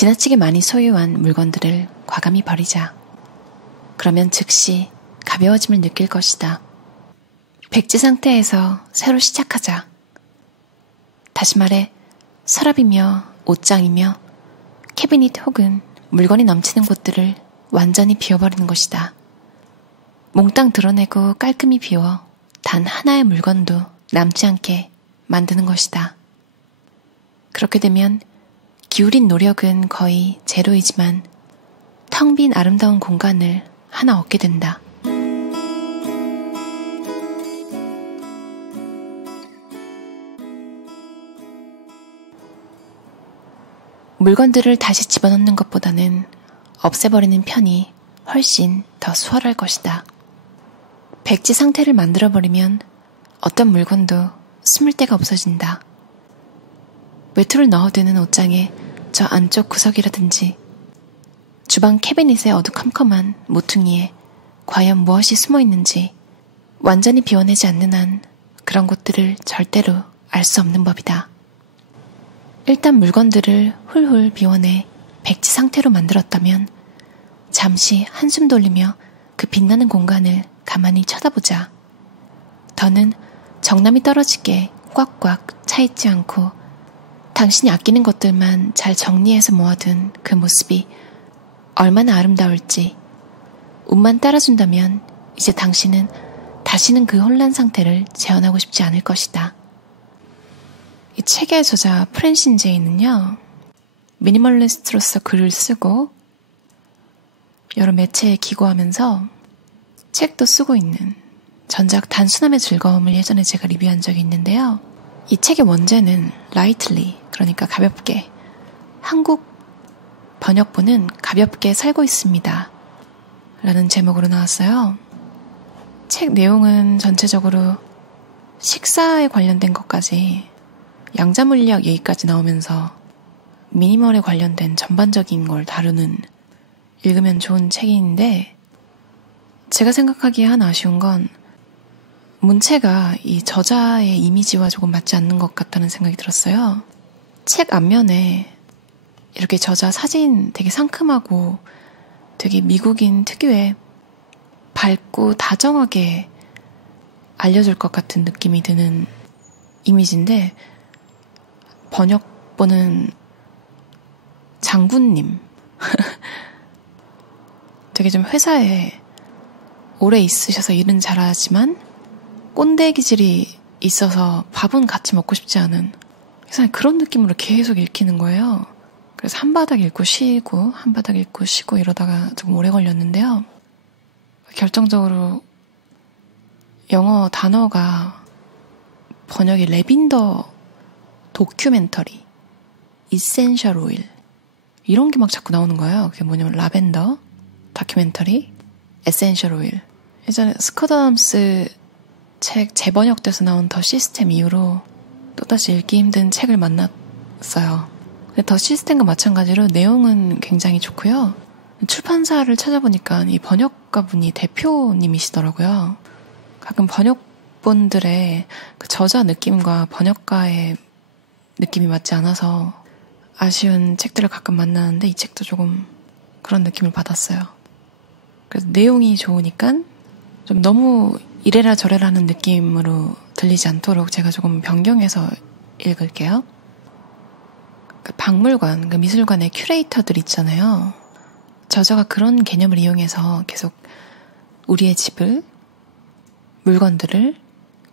지나치게 많이 소유한 물건들을 과감히 버리자. 그러면 즉시 가벼워짐을 느낄 것이다. 백지 상태에서 새로 시작하자. 다시 말해 서랍이며 옷장이며 캐비닛 혹은 물건이 넘치는 곳들을 완전히 비워버리는 것이다. 몽땅 드러내고 깔끔히 비워 단 하나의 물건도 남지 않게 만드는 것이다. 그렇게 되면 기울인 노력은 거의 제로이지만 텅 빈 아름다운 공간을 하나 얻게 된다. 물건들을 다시 집어넣는 것보다는 없애버리는 편이 훨씬 더 수월할 것이다. 백지 상태를 만들어버리면 어떤 물건도 숨을 데가 없어진다. 외투를 넣어두는 옷장의 저 안쪽 구석이라든지 주방 캐비닛의 어두컴컴한 모퉁이에 과연 무엇이 숨어 있는지 완전히 비워내지 않는 한 그런 곳들을 절대로 알 수 없는 법이다. 일단 물건들을 훌훌 비워내 백지 상태로 만들었다면 잠시 한숨 돌리며 그 빛나는 공간을 가만히 쳐다보자. 더는 정남이 떨어지게 꽉꽉 차있지 않고 당신이 아끼는 것들만 잘 정리해서 모아둔 그 모습이 얼마나 아름다울지 운만 따라준다면 이제 당신은 다시는 그 혼란 상태를 재현하고 싶지 않을 것이다. 이 책의 저자 프랜신 제이는요, 미니멀리스트로서 글을 쓰고 여러 매체에 기고하면서 책도 쓰고 있는 전작 단순함의 즐거움을 예전에 제가 리뷰한 적이 있는데요. 이 책의 원제는 lightly, 그러니까 가볍게, 한국 번역본은 가볍게 살고 있습니다 라는 제목으로 나왔어요. 책 내용은 전체적으로 식사에 관련된 것까지 양자물리학 얘기까지 나오면서 미니멀에 관련된 전반적인 걸 다루는 읽으면 좋은 책인데, 제가 생각하기에 한 아쉬운 건 문체가 이 저자의 이미지와 조금 맞지 않는 것 같다는 생각이 들었어요. 책 앞면에 이렇게 저자 사진 되게 상큼하고 되게 미국인 특유의 밝고 다정하게 알려줄 것 같은 느낌이 드는 이미지인데, 번역본은 장군님 되게 좀 회사에 오래 있으셔서 일은 잘하지만 꼰대 기질이 있어서 밥은 같이 먹고 싶지 않은 그런 느낌으로 계속 읽히는 거예요. 그래서 한 바닥 읽고 쉬고 한 바닥 읽고 쉬고 이러다가 조금 오래 걸렸는데요. 결정적으로 영어 단어가 번역이 레빈더 도큐멘터리, 이센셜 오일 이런 게 막 자꾸 나오는 거예요. 그게 뭐냐면 라벤더, 다큐멘터리, 에센셜 오일. 예전에 스콧 아담스 책 재번역돼서 나온 더 시스템 이후로 또다시 읽기 힘든 책을 만났어요. 근데 더 시스템과 마찬가지로 내용은 굉장히 좋고요. 출판사를 찾아보니까 이 번역가분이 대표님이시더라고요. 가끔 번역본들의 그 저자 느낌과 번역가의 느낌이 맞지 않아서 아쉬운 책들을 가끔 만나는데 이 책도 조금 그런 느낌을 받았어요. 그래서 내용이 좋으니까 좀 너무 이래라 저래라는 느낌으로 들리지 않도록 제가 조금 변경해서 읽을게요. 그 박물관, 그 미술관의 큐레이터들 있잖아요. 저자가 그런 개념을 이용해서 계속 우리의 집을, 물건들을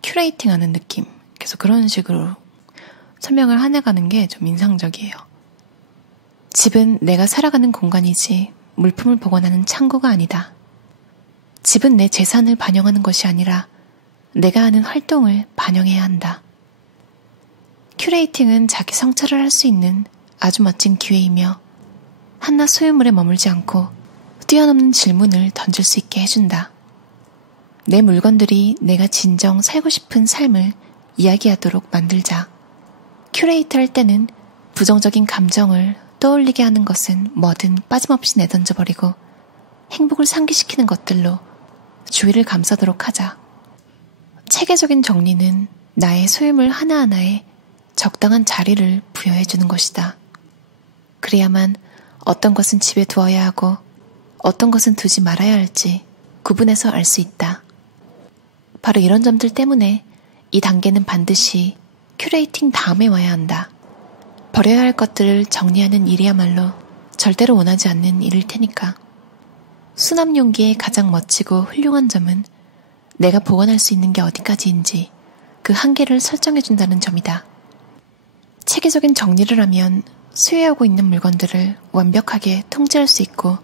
큐레이팅하는 느낌, 계속 그런 식으로 설명을 해나가는 게 좀 인상적이에요. 집은 내가 살아가는 공간이지 물품을 보관하는 창고가 아니다. 집은 내 재산을 반영하는 것이 아니라 내가 하는 활동을 반영해야 한다. 큐레이팅은 자기 성찰을 할 수 있는 아주 멋진 기회이며 한낱 소유물에 머물지 않고 뛰어넘는 질문을 던질 수 있게 해준다. 내 물건들이 내가 진정 살고 싶은 삶을 이야기하도록 만들자. 큐레이터 할 때는 부정적인 감정을 떠올리게 하는 것은 뭐든 빠짐없이 내던져버리고 행복을 상기시키는 것들로 주위를 감싸도록 하자. 체계적인 정리는 나의 소유물 하나하나에 적당한 자리를 부여해주는 것이다. 그래야만 어떤 것은 집에 두어야 하고 어떤 것은 두지 말아야 할지 구분해서 알 수 있다. 바로 이런 점들 때문에 이 단계는 반드시 큐레이팅 다음에 와야 한다. 버려야 할 것들을 정리하는 일이야말로 절대로 원하지 않는 일일 테니까. 수납 용기의 가장 멋지고 훌륭한 점은 내가 보관할 수 있는 게 어디까지인지 그 한계를 설정해준다는 점이다. 체계적인 정리를 하면 수혜하고 있는 물건들을 완벽하게 통제할 수 있고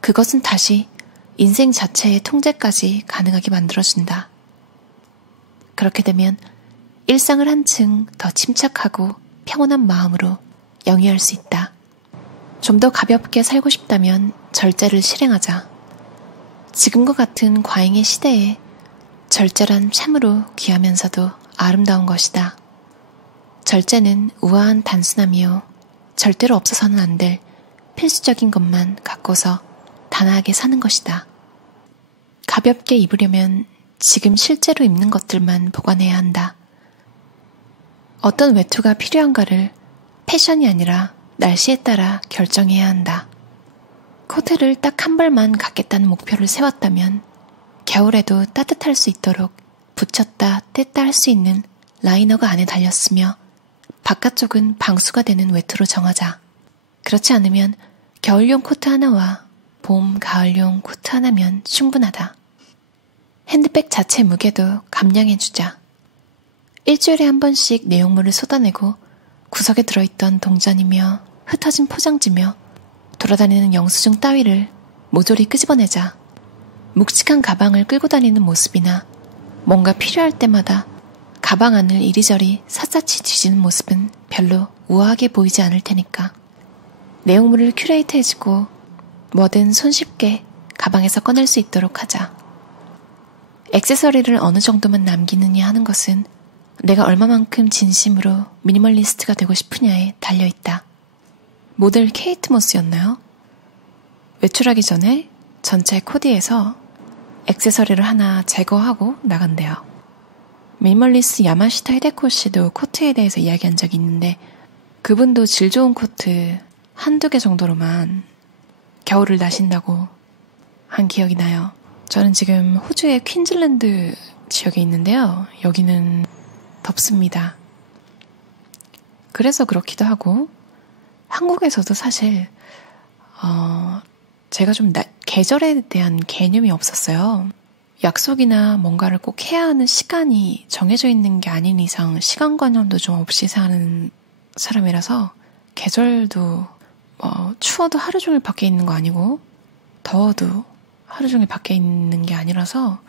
그것은 다시 인생 자체의 통제까지 가능하게 만들어준다. 그렇게 되면 일상을 한층 더 침착하고 평온한 마음으로 영위할 수 있다. 좀 더 가볍게 살고 싶다면 절제를 실행하자. 지금과 같은 과잉의 시대에 절제란 참으로 귀하면서도 아름다운 것이다. 절제는 우아한 단순함이요. 절대로 없어서는 안 될 필수적인 것만 갖고서 단아하게 사는 것이다. 가볍게 입으려면 지금 실제로 입는 것들만 보관해야 한다. 어떤 외투가 필요한가를 패션이 아니라 날씨에 따라 결정해야 한다. 코트를 딱 한 벌만 갖겠다는 목표를 세웠다면 겨울에도 따뜻할 수 있도록 붙였다 뗐다 할 수 있는 라이너가 안에 달렸으며 바깥쪽은 방수가 되는 외투로 정하자. 그렇지 않으면 겨울용 코트 하나와 봄, 가을용 코트 하나면 충분하다. 핸드백 자체 무게도 감량해주자. 일주일에 한 번씩 내용물을 쏟아내고 구석에 들어있던 동전이며 흩어진 포장지며 돌아다니는 영수증 따위를 모조리 끄집어내자. 묵직한 가방을 끌고 다니는 모습이나 뭔가 필요할 때마다 가방 안을 이리저리 샅샅이 뒤지는 모습은 별로 우아하게 보이지 않을 테니까. 내용물을 큐레이트해주고 뭐든 손쉽게 가방에서 꺼낼 수 있도록 하자. 액세서리를 어느 정도만 남기느냐 하는 것은 내가 얼마만큼 진심으로 미니멀리스트가 되고 싶으냐에 달려있다. 모델 케이트 모스였나요? 외출하기 전에 전체 코디에서 액세서리를 하나 제거하고 나간대요. 미니멀리스트 야마시타 히데코 씨도 코트에 대해서 이야기한 적이 있는데 그분도 질 좋은 코트 한두 개 정도로만 겨울을 나신다고 한 기억이 나요. 저는 지금 호주의 퀸즐랜드 지역에 있는데요. 여기는 덥습니다. 그래서 그렇기도 하고 한국에서도 사실 제가 좀 계절에 대한 개념이 없었어요. 약속이나 뭔가를 꼭 해야 하는 시간이 정해져 있는 게 아닌 이상 시간관념도 좀 없이 사는 사람이라서 계절도 추워도 하루 종일 밖에 있는 거 아니고 더워도 하루 종일 밖에 있는 게 아니라서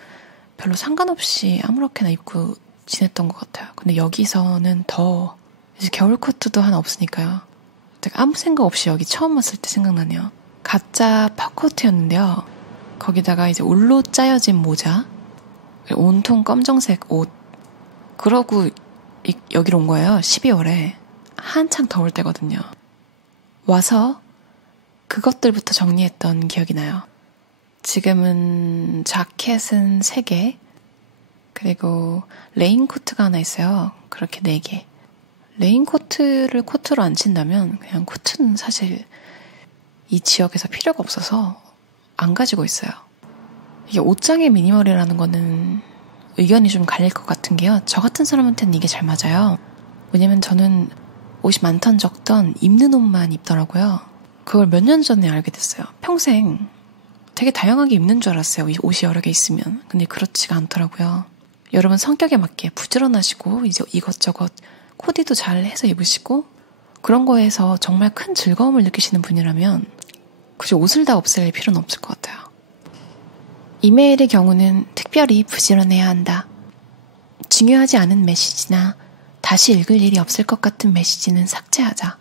별로 상관없이 아무렇게나 입고 지냈던 것 같아요. 근데 여기서는 더 이제 겨울 코트도 하나 없으니까요. 제가 아무 생각 없이 여기 처음 왔을 때 생각나네요. 가짜 팝코트였는데요. 거기다가 이제 울로 짜여진 모자, 온통 검정색 옷. 그러고 여기로 온 거예요. 12월에. 한창 더울 때거든요. 와서 그것들부터 정리했던 기억이 나요. 지금은 자켓은 3개, 그리고 레인코트가 하나 있어요. 그렇게 4개. 레인코트를 코트로 안 친다면 그냥 코트는 사실 이 지역에서 필요가 없어서 안 가지고 있어요. 이게 옷장의 미니멀이라는 거는 의견이 좀 갈릴 것 같은 게요. 저 같은 사람한테는 이게 잘 맞아요. 왜냐면 저는 옷이 많던 적던 입는 옷만 입더라고요. 그걸 몇 년 전에 알게 됐어요. 평생 되게 다양하게 입는 줄 알았어요. 옷이 여러 개 있으면. 근데 그렇지가 않더라고요. 여러분 성격에 맞게 부지런하시고 이제 이것저것 코디도 잘 해서 입으시고 그런 거에서 정말 큰 즐거움을 느끼시는 분이라면 굳이 옷을 다 없앨 필요는 없을 것 같아요. 이메일의 경우는 특별히 부지런해야 한다. 중요하지 않은 메시지나 다시 읽을 일이 없을 것 같은 메시지는 삭제하자.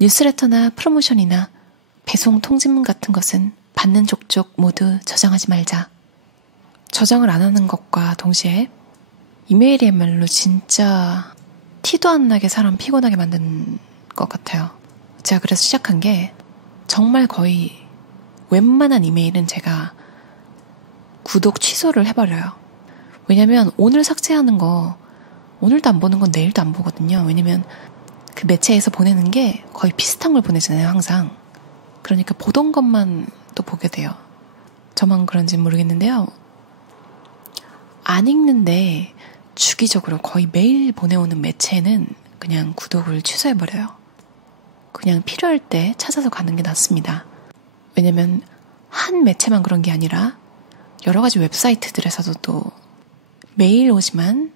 뉴스레터나 프로모션이나 배송 통지문 같은 것은 받는 족족 모두 저장하지 말자. 저장을 안 하는 것과 동시에 이메일이야말로 진짜 티도 안 나게 사람 피곤하게 만드는 것 같아요. 제가 그래서 시작한 게 정말 거의 웬만한 이메일은 제가 구독 취소를 해버려요. 왜냐면 오늘 삭제하는 거 오늘도 안 보는 건 내일도 안 보거든요. 왜냐면 그 매체에서 보내는 게 거의 비슷한 걸 보내잖아요, 항상. 그러니까 보던 것만 또 보게 돼요. 저만 그런지 모르겠는데요. 안 읽는데 주기적으로 거의 매일 보내오는 매체는 그냥 구독을 취소해버려요. 그냥 필요할 때 찾아서 가는 게 낫습니다. 왜냐면 한 매체만 그런 게 아니라 여러 가지 웹사이트들에서도 또 매일 오지만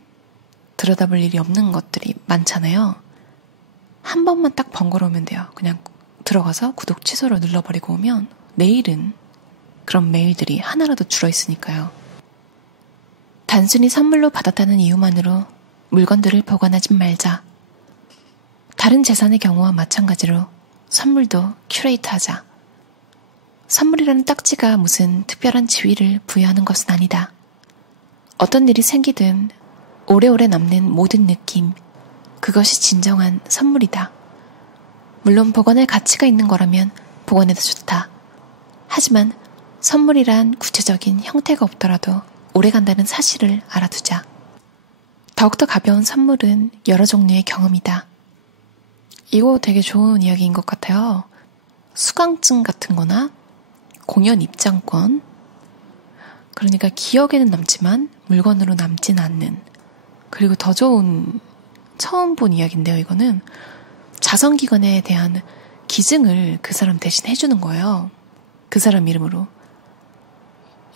들여다볼 일이 없는 것들이 많잖아요. 한 번만 딱 번거로우면 돼요. 그냥 들어가서 구독 취소를 눌러버리고 오면 내일은 그런 메일들이 하나라도 줄어있으니까요. 단순히 선물로 받았다는 이유만으로 물건들을 보관하지 말자. 다른 재산의 경우와 마찬가지로 선물도 큐레이트하자. 선물이라는 딱지가 무슨 특별한 지위를 부여하는 것은 아니다. 어떤 일이 생기든 오래오래 남는 모든 느낌, 그것이 진정한 선물이다. 물론 보관할 가치가 있는 거라면 보관해도 좋다. 하지만 선물이란 구체적인 형태가 없더라도 오래간다는 사실을 알아두자. 더욱더 가벼운 선물은 여러 종류의 경험이다. 이거 되게 좋은 이야기인 것 같아요. 수강증 같은 거나 공연 입장권, 그러니까 기억에는 남지만 물건으로 남진 않는, 그리고 더 좋은 처음 본 이야기인데요. 이거는 자선기관에 대한 기증을 그 사람 대신 해주는 거예요. 그 사람 이름으로.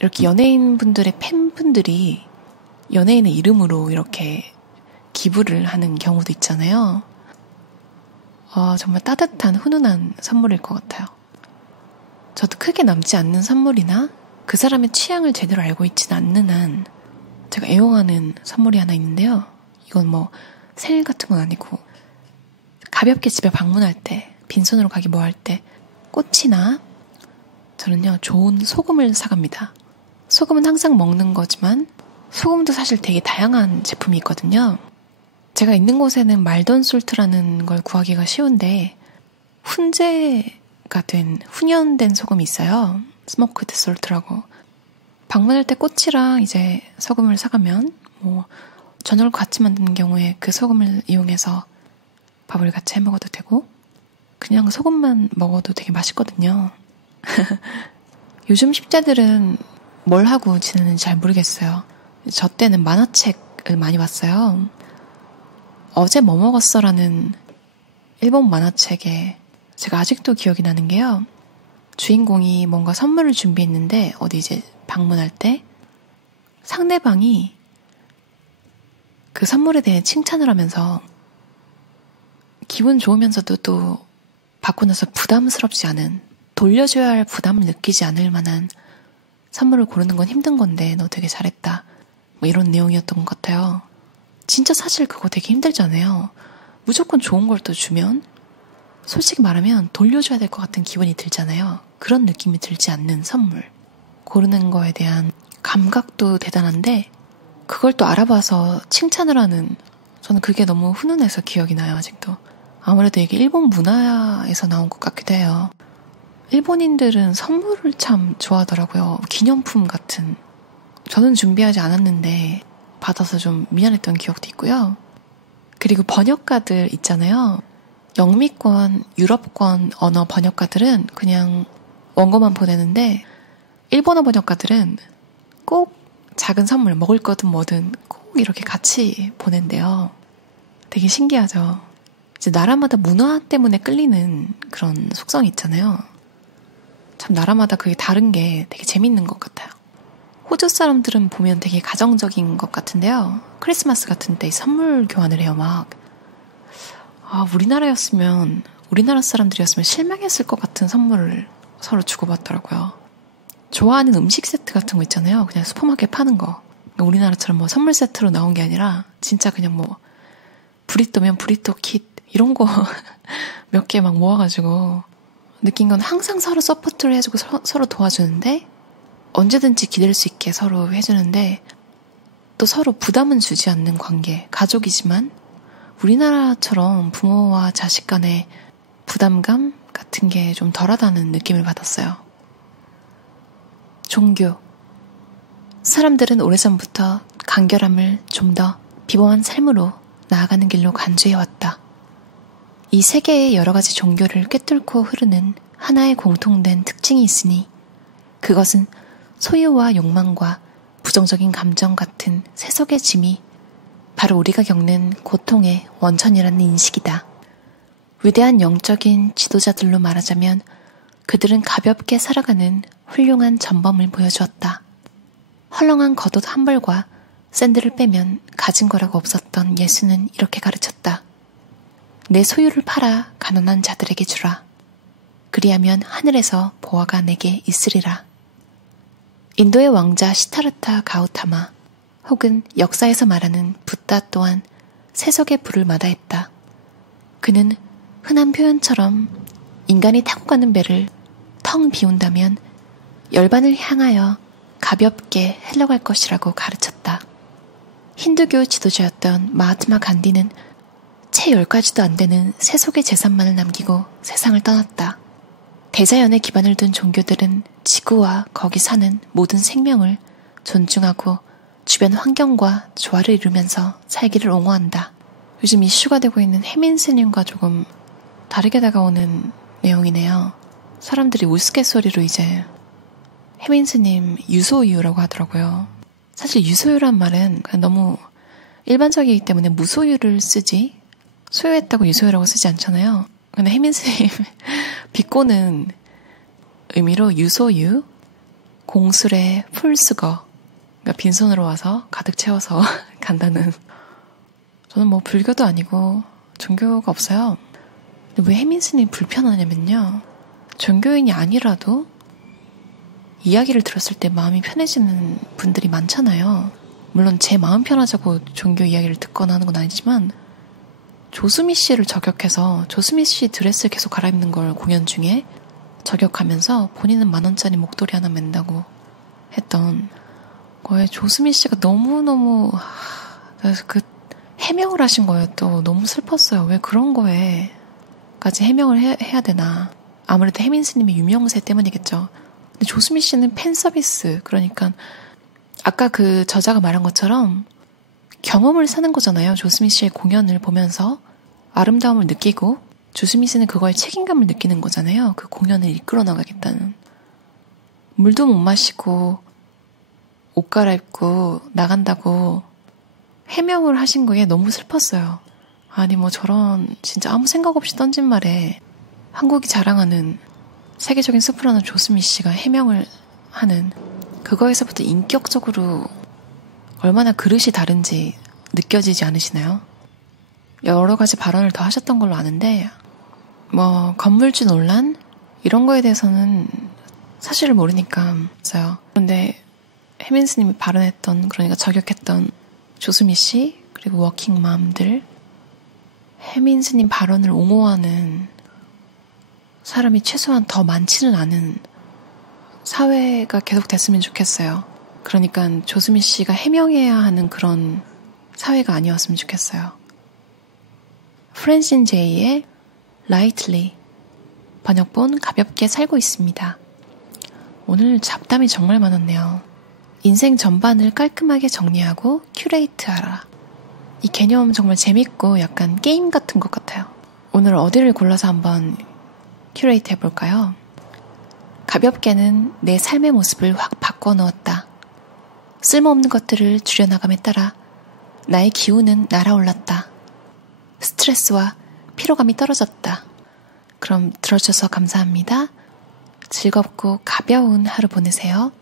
이렇게 연예인분들의 팬분들이 연예인의 이름으로 이렇게 기부를 하는 경우도 있잖아요. 정말 따뜻한 훈훈한 선물일 것 같아요. 저도 크게 남지 않는 선물이나 그 사람의 취향을 제대로 알고 있지는 않는 한 제가 애용하는 선물이 하나 있는데요. 이건 뭐 생일 같은 건 아니고 가볍게 집에 방문할 때, 빈손으로 가기 뭐 할 때 꽃이나 저는요 좋은 소금을 사갑니다. 소금은 항상 먹는 거지만 소금도 사실 되게 다양한 제품이 있거든요. 제가 있는 곳에는 말던 솔트라는 걸 구하기가 쉬운데 훈연된 소금이 있어요. 스모크드 솔트라고. 방문할 때 꽃이랑 이제 소금을 사가면 뭐 저녁을 같이 만드는 경우에 그 소금을 이용해서 밥을 같이 해 먹어도 되고 그냥 소금만 먹어도 되게 맛있거든요. 요즘 10대들은 뭘 하고 지내는지 잘 모르겠어요. 저 때는 만화책을 많이 봤어요. 어제 뭐 먹었어라는 일본 만화책에 제가 아직도 기억이 나는 게요. 주인공이 뭔가 선물을 준비했는데 어디 이제 방문할 때 상대방이 그 선물에 대해 칭찬을 하면서 기분 좋으면서도 또 받고 나서 부담스럽지 않은, 돌려줘야 할 부담을 느끼지 않을 만한 선물을 고르는 건 힘든 건데 너 되게 잘했다. 뭐 이런 내용이었던 것 같아요. 진짜 사실 그거 되게 힘들잖아요. 무조건 좋은 걸 또 주면 솔직히 말하면 돌려줘야 될 것 같은 기분이 들잖아요. 그런 느낌이 들지 않는 선물. 고르는 거에 대한 감각도 대단한데 그걸 또 알아봐서 칭찬을 하는, 저는 그게 너무 훈훈해서 기억이 나요. 아직도. 아무래도 이게 일본 문화에서 나온 것 같기도 해요. 일본인들은 선물을 참 좋아하더라고요. 기념품 같은. 저는 준비하지 않았는데 받아서 좀 미안했던 기억도 있고요. 그리고 번역가들 있잖아요. 영미권, 유럽권 언어 번역가들은 그냥 원고만 보내는데 일본어 번역가들은 꼭 작은 선물, 먹을 거든 뭐든 꼭 이렇게 같이 보낸대요. 되게 신기하죠. 이제 나라마다 문화 때문에 끌리는 그런 속성이 있잖아요. 참 나라마다 그게 다른 게 되게 재밌는 것 같아요. 호주 사람들은 보면 되게 가정적인 것 같은데요. 크리스마스 같은 때 선물 교환을 해요, 막. 우리나라 사람들이었으면 실망했을 것 같은 선물을 서로 주고받더라고요. 좋아하는 음식 세트 같은 거 있잖아요. 그냥 슈퍼마켓 파는 거. 우리나라처럼 뭐 선물 세트로 나온 게 아니라 진짜 그냥 뭐 브리또면 브리또 킷 이런 거 몇 개 막 모아가지고 느낀 건 항상 서로 서포트를 해주고 서로 도와주는데 언제든지 기댈 수 있게 서로 해주는데 또 서로 부담은 주지 않는 관계. 가족이지만 우리나라처럼 부모와 자식 간의 부담감 같은 게 좀 덜하다는 느낌을 받았어요. 종교. 사람들은 오래전부터 간결함을 좀 더 비범한 삶으로 나아가는 길로 간주해왔다. 이 세계의 여러 가지 종교를 꿰뚫고 흐르는 하나의 공통된 특징이 있으니 그것은 소유와 욕망과 부정적인 감정 같은 세속의 짐이 바로 우리가 겪는 고통의 원천이라는 인식이다. 위대한 영적인 지도자들로 말하자면 그들은 가볍게 살아가는 훌륭한 전범을 보여주었다. 헐렁한 겉옷 한 벌과 샌들을 빼면 가진 거라고 없었던 예수는 이렇게 가르쳤다. 내 소유를 팔아 가난한 자들에게 주라. 그리하면 하늘에서 보화가 내게 있으리라. 인도의 왕자 시타르타 가우타마 혹은 역사에서 말하는 붓다 또한 세속의 불을 마다했다. 그는 흔한 표현처럼 인간이 타고 가는 배를 텅 비운다면 열반을 향하여 가볍게 흘러갈 것이라고 가르쳤다. 힌두교 지도자였던 마하트마 간디는 채 10가지도 안 되는 세속의 재산만을 남기고 세상을 떠났다. 대자연에 기반을 둔 종교들은 지구와 거기 사는 모든 생명을 존중하고 주변 환경과 조화를 이루면서 살기를 옹호한다. 요즘 이슈가 되고 있는 해민스님과 조금 다르게 다가오는 내용이네요. 사람들이 우스갯소리로 이제 해민스님 유소유라고 하더라고요. 사실 유소유란 말은 그냥 너무 일반적이기 때문에 무소유를 쓰지 소유했다고 유소유라고 쓰지 않잖아요. 근데 해민스님 비꼬는 의미로 유소유, 공술에 풀수거, 그러니까 빈손으로 와서 가득 채워서 간다는. 저는 뭐 불교도 아니고 종교가 없어요. 근데 왜 해민스님 불편하냐면요. 종교인이 아니라도 이야기를 들었을 때 마음이 편해지는 분들이 많잖아요. 물론 제 마음 편하자고 종교 이야기를 듣거나 하는 건 아니지만 조수미 씨를 저격해서 조수미 씨 드레스를 계속 갈아입는 걸 공연 중에 저격하면서 본인은 10,000원짜리 목도리 하나 맨다고 했던 거에 조수미 씨가 너무너무 그래서 그 해명을 하신 거예요. 또 너무 슬펐어요. 왜 그런 거에까지 해명을 해야 되나. 아무래도 해민스님의 유명세 때문이겠죠. 근데 조수미 씨는 팬 서비스, 그러니까 아까 그 저자가 말한 것처럼 경험을 사는 거잖아요. 조수미 씨의 공연을 보면서 아름다움을 느끼고 조수미 씨는 그거에 책임감을 느끼는 거잖아요. 그 공연을 이끌어 나가겠다는. 물도 못 마시고 옷 갈아입고 나간다고 해명을 하신 거에 너무 슬펐어요. 아니 뭐 저런 진짜 아무 생각 없이 던진 말에 한국이 자랑하는 세계적인 소프라노 조수미 씨가 해명을 하는 그거에서부터 인격적으로 얼마나 그릇이 다른지 느껴지지 않으시나요? 여러 가지 발언을 더 하셨던 걸로 아는데 뭐 건물주 논란 이런 거에 대해서는 사실을 모르니까 없어요. 그런데 해민스님이 발언했던 그러니까 저격했던 조수미 씨 그리고 워킹맘들 해민스님 발언을 옹호하는 사람이 최소한 더 많지는 않은 사회가 계속 됐으면 좋겠어요. 그러니까 조수미 씨가 해명해야 하는 그런 사회가 아니었으면 좋겠어요. 프랜신 제이의 Lightly 번역본 가볍게 살고 있습니다. 오늘 잡담이 정말 많았네요. 인생 전반을 깔끔하게 정리하고 큐레이트하라. 이 개념 정말 재밌고 약간 게임 같은 것 같아요. 오늘 어디를 골라서 한번 큐레이트 해볼까요? 가볍게는 내 삶의 모습을 확 바꿔놓았다. 쓸모없는 것들을 줄여나감에 따라 나의 기운은 날아올랐다. 스트레스와 피로감이 떨어졌다. 그럼 들어주셔서 감사합니다. 즐겁고 가벼운 하루 보내세요.